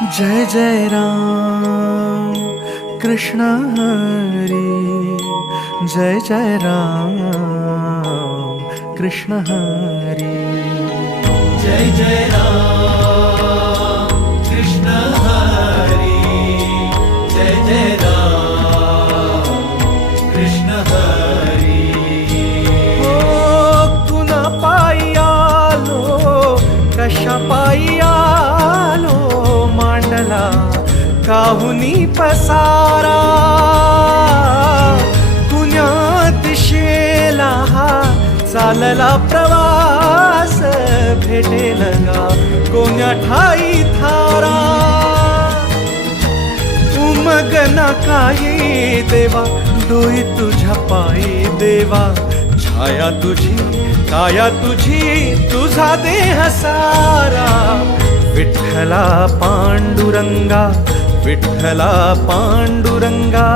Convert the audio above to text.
जय जय राम कृष्ण हरी, जय जय राम कृष्ण हरी, जय जय राम कृष्ण हरी, जय जय राम कृष्ण हरी। ओ तुना पायी आलो, कशा पायी आलो, मांडला काहुनी पसारा, कुण्या दिशेला हा चालला प्रवास, भेटेल गा कोण्या ठाई थारा, उमगना काही देवा, डोई तुझ्या पायी देवा, छाया तुझी काया तुझी, तुझा देह सारा, विठ्ठला पांडुरंगा, विठ्ठला पांडुरंगा।